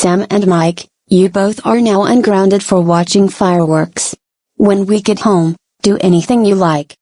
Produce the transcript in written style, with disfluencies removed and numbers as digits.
Sam and Mike, you both are now ungrounded for watching fireworks. When we get home, do anything you like.